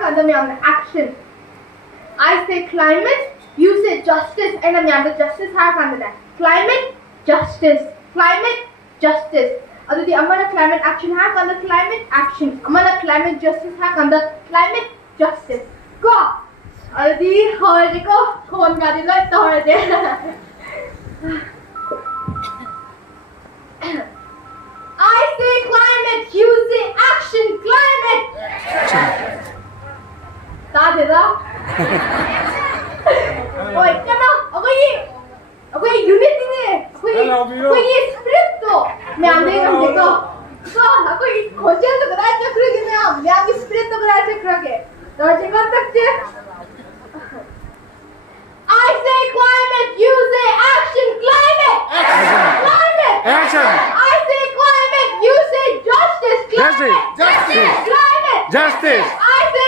하는데 미안해. action. I say climate, you say justice. and 미안해. justice 하는데. climate, justice. climate, justice. 어디 엄마는 climate action 하는데 climate action. 엄마는 climate justice 하는데 climate justice. go. 어디 허리고 돈 가지고 떨어져. I say climate, you say action, climate. 다 되나? 있잖아. 어거이 유니티네. 어거이 스피릿도. 안 되면 되고. 어거이 거제도 그다지 그러겠네요. 내가 스피릿도 그다지 그러게. 너 지금 딱지? I say climate, you say action, climate. Climate. Action. I say climate, you say justice, climate. Justice. Climate. Justice.